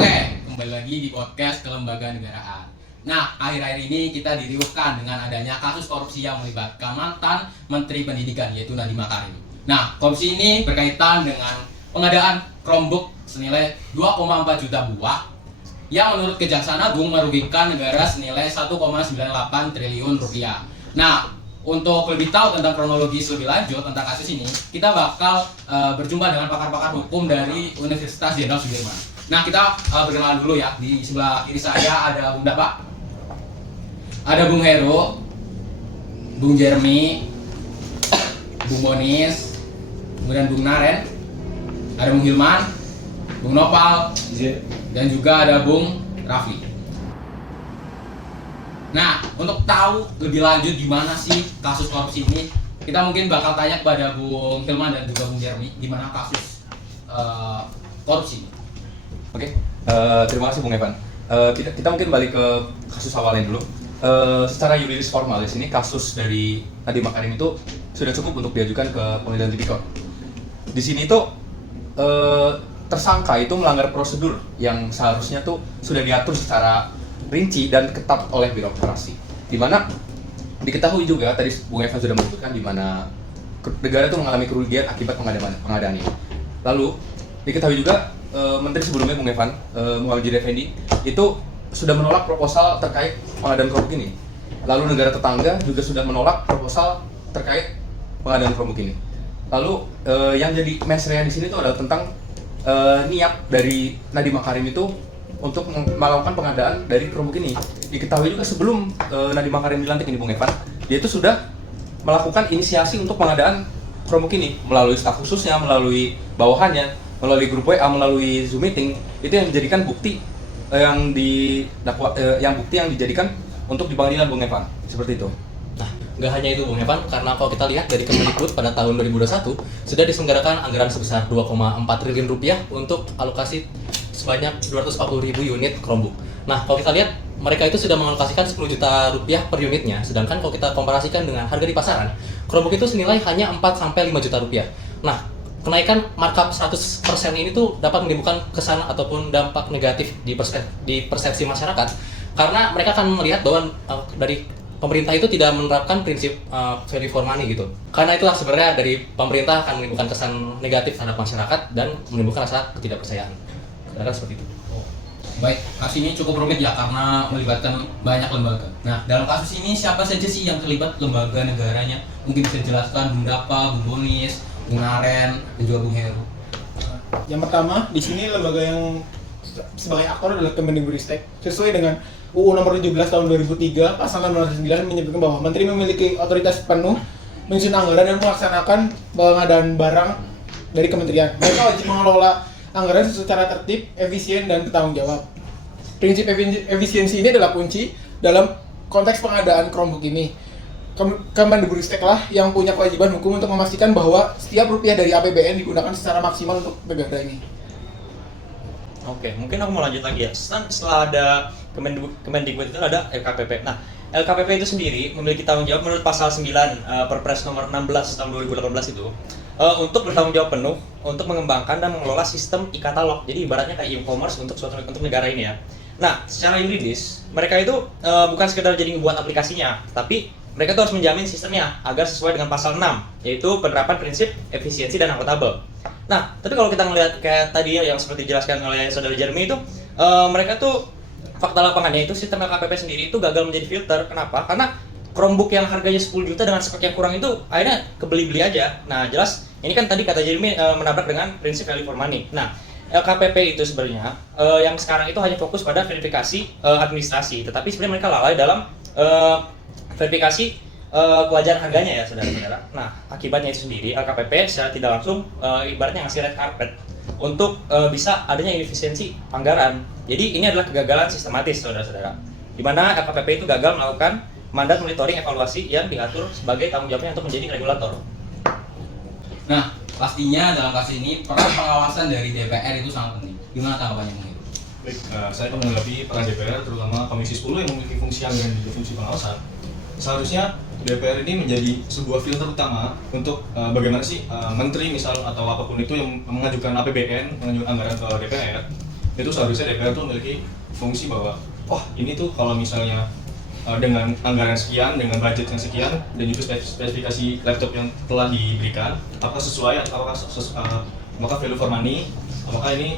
Oke, kembali lagi di podcast Kelembagaan Negaraan. Nah, akhir-akhir ini kita diriuhkan dengan adanya kasus korupsi yang melibatkan mantan Menteri Pendidikan, yaitu Nadiem Makarim. Nah, korupsi ini berkaitan dengan pengadaan Chromebook senilai 2,4 juta buah yang menurut Kejaksaan Agung merugikan negara senilai 1,98 triliun rupiah. Nah, untuk lebih tahu tentang kronologis lebih lanjut tentang kasus ini, kita bakal berjumpa dengan pakar-pakar hukum dari Universitas Jenderal Sudirman. Nah, kita berkenalan dulu ya. Di sebelah kiri saya ada Bung Dapa, ada Bung Heru, Bung Jeremy, Bung Bonis, kemudian Bung Naren, ada Bung Hilman, Bung Nopal, dan juga ada Bung Raffi. Nah, untuk tahu lebih lanjut gimana sih kasus korupsi ini, kita mungkin bakal tanya kepada Bung Hilman dan juga Bung Jeremy gimana kasus korupsi ini. Oke, terima kasih Bung Evan. Kita mungkin balik ke kasus awalnya dulu. Secara yuridis formal di sini kasus dari Nadiem Makarim itu sudah cukup untuk diajukan ke Pengadilan Tipikor. Di sini tuh tersangka itu melanggar prosedur yang seharusnya tuh sudah diatur secara rinci dan ketat oleh birokrasi. Di mana diketahui juga tadi Bung Evan sudah menyebutkan di mana negara itu mengalami kerugian akibat pengadaan ini. Lalu diketahui juga Menteri sebelumnya Bung Evan, Muhadjir Effendi itu sudah menolak proposal terkait pengadaan Chromebook ini. Lalu negara tetangga juga sudah menolak proposal terkait pengadaan Chromebook ini. Lalu yang jadi mensrea di sini itu adalah tentang niat dari Nadiem Makarim itu untuk melakukan pengadaan dari Chromebook ini. Diketahui juga sebelum Nadiem Makarim dilantik ini Bung Evan, dia itu sudah melakukan inisiasi untuk pengadaan Chromebook ini melalui staf khususnya, melalui bawahannya, melalui grup WA, melalui Zoom meeting. Itu yang menjadikan bukti yang dijadikan untuk di pengadilan Bung Evan. Seperti itu. Nah, nggak hanya itu Bung Evan, karena kalau kita lihat dari Kemendikbud pada tahun 2021 sudah diselenggarakan anggaran sebesar 2,4 triliun rupiah untuk alokasi sebanyak 240.000 unit Chromebook. Nah, kalau kita lihat mereka itu sudah mengalokasikan 10 juta rupiah per unitnya, sedangkan kalau kita komparasikan dengan harga di pasaran, Chromebook itu senilai hanya 4-5 juta rupiah. Nah, kenaikan markup 100% ini tuh dapat menimbulkan kesan ataupun dampak negatif di persepsi masyarakat, karena mereka akan melihat bahwa dari pemerintah itu tidak menerapkan prinsip value for money gitu. Karena itulah sebenarnya dari pemerintah akan menimbulkan kesan negatif terhadap masyarakat dan menimbulkan rasa ketidakpercayaan. Karena seperti itu. Baik, kasus ini cukup rumit ya karena melibatkan banyak lembaga. Nah, dalam kasus ini siapa saja sih yang terlibat lembaga negaranya? Mungkin bisa dijelaskan Bung Dapa, Bung Bonis, Bung Naren, dan juga Bung Heru. Yang pertama, di sini lembaga yang sebagai aktor adalah Kemendikbudristek. Sesuai dengan UU Nomor 17 Tahun 2003, Pasal 9 menyebutkan bahwa Menteri memiliki otoritas penuh menyusun anggaran dan melaksanakan pengadaan barang dari kementerian. Mereka wajib mengelola anggaran secara tertib, efisien, dan bertanggung jawab. Prinsip efisiensi ini adalah kunci dalam konteks pengadaan Chromebook ini. Kemendikbudristek lah yang punya kewajiban hukum untuk memastikan bahwa setiap rupiah dari APBN digunakan secara maksimal untuk negara ini. Oke, mungkin aku mau lanjut lagi ya. Setelah ada Kemendikbud itu ada LKPP. Nah, LKPP itu sendiri memiliki tanggung jawab menurut pasal 9 Perpres nomor 16 tahun 2018 itu untuk bertanggung jawab penuh untuk mengembangkan dan mengelola sistem e-katalog. Jadi ibaratnya kayak e-commerce untuk negara ini ya. Nah, secara yuridis mereka itu bukan sekedar jadi membuat aplikasinya, tapi mereka tuh harus menjamin sistemnya agar sesuai dengan pasal 6, yaitu penerapan prinsip efisiensi dan akuntabel. Nah, tapi kalau kita ngelihat kayak tadi yang seperti dijelaskan oleh saudara Jeremy itu, mereka tuh fakta lapangannya itu sistem LKPP sendiri itu gagal menjadi filter. Kenapa? Karena Chromebook yang harganya 10 juta dengan spek yang kurang itu akhirnya kebeli-beli aja. Nah, jelas ini kan tadi kata Jeremy menabrak dengan prinsip value for money. Nah, LKPP itu sebenarnya yang sekarang itu hanya fokus pada verifikasi administrasi, tetapi sebenarnya mereka lalai dalam verifikasi kewajaran harganya ya saudara-saudara. Nah, akibatnya itu sendiri LKPP secara tidak langsung ibaratnya ngasih red carpet untuk bisa adanya efisiensi anggaran. Jadi ini adalah kegagalan sistematis saudara-saudara, di mana LKPP itu gagal melakukan mandat monitoring evaluasi yang diatur sebagai tanggung jawabnya untuk menjadi regulator. Nah, pastinya dalam kasus ini peran pengawasan dari DPR itu sangat penting. Gimana tanggapannya Bung Heru? Baik, saya menanggapi peran DPR, terutama Komisi 10 yang memiliki fungsi anggaran dan juga fungsi pengawasan. Seharusnya DPR ini menjadi sebuah filter utama untuk bagaimana sih menteri misal atau apapun itu yang mengajukan APBN, mengajukan anggaran ke DPR, itu seharusnya DPR tuh memiliki fungsi bahwa ini tuh kalau misalnya dengan anggaran sekian, dengan budget yang sekian, dan juga spesifikasi laptop yang telah diberikan, apakah sesuai, apakah value for money, apakah ini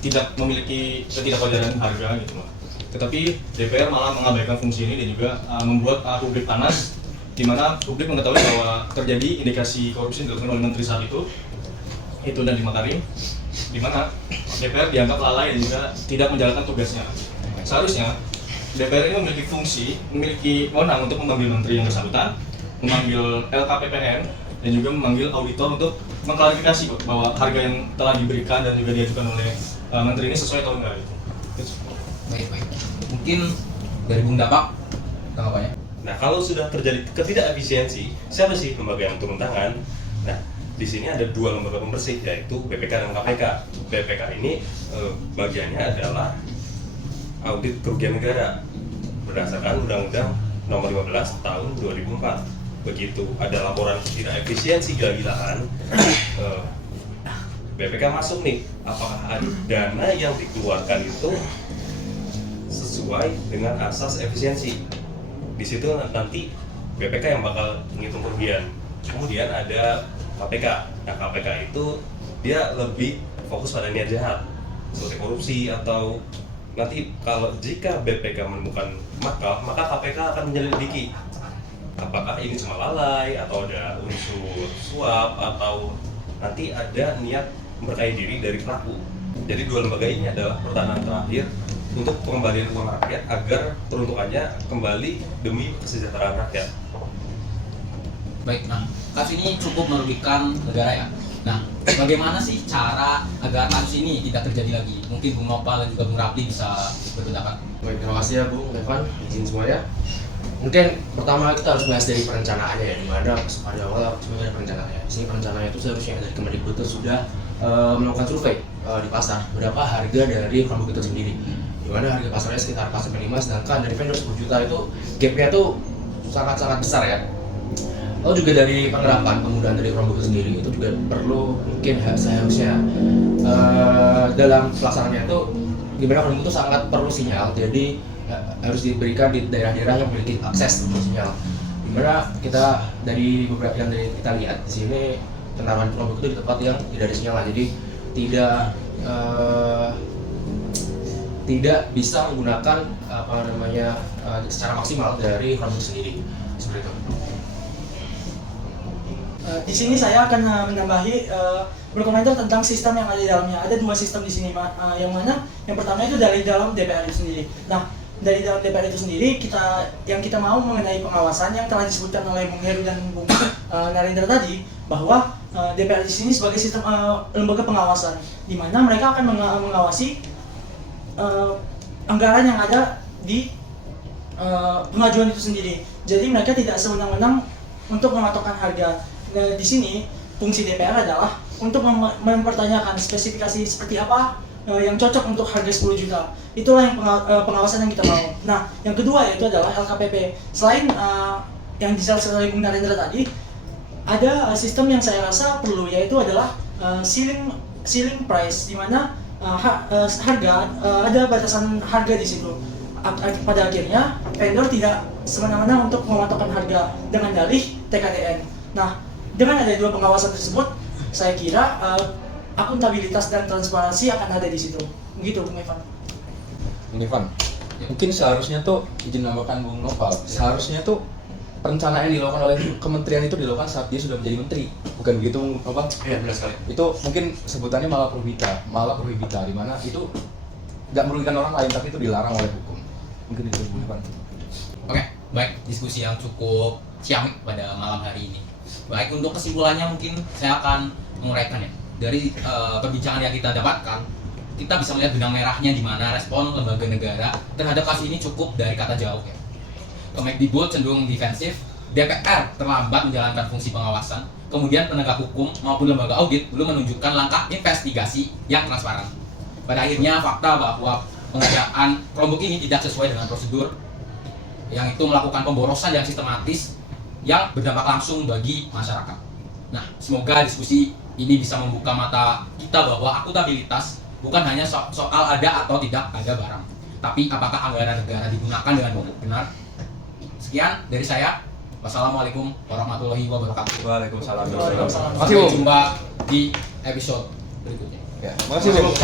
tidak memiliki ketidakwajaran harga gitu loh. Tetapi DPR malah mengabaikan fungsi ini dan juga membuat publik panas, di mana publik mengetahui bahwa terjadi indikasi korupsi yang dilakukan oleh menteri saat itu Nadiem Makarim, di mana DPR dianggap lalai dan juga tidak menjalankan tugasnya. Seharusnya DPR ini memiliki wewenang untuk memanggil menteri yang bersangkutan, memanggil LKPPN, dan juga memanggil auditor untuk mengklarifikasi bahwa harga yang telah diberikan dan juga diajukan oleh menteri ini sesuai atau enggak gitu. Baik. Mungkin dari Bung Dapak tanggapannya. Nah, kalau sudah terjadi ketidakefisiensi, siapa sih lembaga yang turun tangan? Nah, di sini ada dua lembaga pembersih, yaitu BPK dan KPK. BPK ini bagiannya adalah audit kerugian negara berdasarkan Undang-Undang Nomor 15 Tahun 2004. Begitu ada laporan tidak efisiensi gila-gilaan, BPK masuk nih, apakah dana yang dikeluarkan itu sesuai dengan asas efisiensi. Di situ nanti BPK yang bakal menghitung kerugian. Kemudian ada KPK. Nah, KPK itu dia lebih fokus pada niat jahat, seperti korupsi atau nanti kalau jika BPK menemukan maka KPK akan menyelidiki apakah ini cuma lalai atau ada unsur suap atau nanti ada niat memperkaya diri dari pelaku. Jadi dua lembaga ini adalah pertahanan terakhir untuk pengembalian uang rakyat agar peruntukannya kembali demi kesejahteraan rakyat. Baik, nah kasus ini cukup merugikan negara ya. Nah, bagaimana sih cara agar kasus ini tidak terjadi lagi? Mungkin Bung Nopal dan juga Bung Rapli bisa berpendapat. Baik, terima kasih ya Bung Evan, izin semuanya. Mungkin pertama kita harus bahas dari perencanaannya ya, dimana pada awal sebenarnya ada perencanaannya. Di sini perencanaannya itu seharusnya dari Kemendikbud itu sudah melakukan survei di pasar berapa harga dari Chromebook itu sendiri. Dimana harga pasarnya sekitar 4-5, sedangkan dari vendor 10 juta itu gapnya tuh sangat-sangat besar ya. Lalu juga dari penerapan penggunaan dari Chromebook itu sendiri itu juga perlu mungkin seharusnya dalam pelaksanaannya itu dimana Chromebook itu sangat perlu sinyal, jadi harus diberikan di daerah-daerah yang memiliki akses untuk sinyal. Dimana kita dari beberapa yang dari kita lihat di sini penerapan Chromebook itu di tempat yang tidak ada sinyal, jadi tidak bisa menggunakan secara maksimal dari Chromebook sendiri seperti itu. Di sini saya akan menambahi berkomentar tentang sistem yang ada di dalamnya. Ada dua sistem di sini, yang mana yang pertama itu dari dalam DPR itu sendiri. Nah, dari dalam DPR itu sendiri kita mau mengenai pengawasan yang telah disebutkan oleh Bung Heru dan Bung Narendra tadi, bahwa DPR di sini sebagai sistem lembaga pengawasan, di mana mereka akan mengawasi anggaran yang ada di pengajuan itu sendiri. Jadi mereka tidak sewenang-wenang untuk mematokkan harga. Nah, di sini fungsi DPR adalah untuk mempertanyakan spesifikasi seperti apa yang cocok untuk harga 10 juta. Itulah yang pengawasan yang kita mau. Nah, yang kedua yaitu adalah LKPP. Selain yang dijelaskan oleh Bung Narendra tadi, ada sistem yang saya rasa perlu, yaitu adalah ceiling price, di mana harga ada batasan harga di situ. Pada akhirnya vendor tidak semena-mena untuk mematokkan harga dengan dalih TKDN. Nah, dengan ada dua pengawasan tersebut, saya kira akuntabilitas dan transparansi akan ada di situ. Begitu, Bung Evan. Bung Evan, mungkin seharusnya tuh izin nambahkan Bung Nopal, seharusnya tuh perencanaan yang dilakukan oleh kementerian itu dilakukan saat dia sudah menjadi menteri, bukan begitu Bung Nopal? Iya, benar sekali. Itu mungkin sebutannya malah prohibita, di mana itu nggak merugikan orang lain tapi itu dilarang oleh hukum. Mungkin itu Bung Evan. Oke, baik, diskusi yang cukup ciamik pada malam hari ini. Baik, untuk kesimpulannya mungkin saya akan menguraikan ya. Dari perbincangan yang kita dapatkan, kita bisa melihat benang merahnya di mana respon lembaga negara terhadap kasus ini cukup dari kata jauh ya. Kemendikbud cenderung defensif, DPR terlambat menjalankan fungsi pengawasan, kemudian penegak hukum maupun lembaga audit belum menunjukkan langkah investigasi yang transparan. Pada akhirnya fakta bahwa pengerjaan Chromebook ini tidak sesuai dengan prosedur, yang itu melakukan pemborosan yang sistematis yang berdampak langsung bagi masyarakat. Nah, semoga diskusi ini bisa membuka mata kita bahwa akuntabilitas Bukan hanya soal ada atau tidak ada barang, tapi apakah anggaran negara digunakan dengan benar. Sekian dari saya. Wassalamualaikum warahmatullahi wabarakatuh. Waalaikumsalam. Waalaikumsalam. Makasih, Bu. Sampai jumpa di episode berikutnya. Ya, makasih, Bu.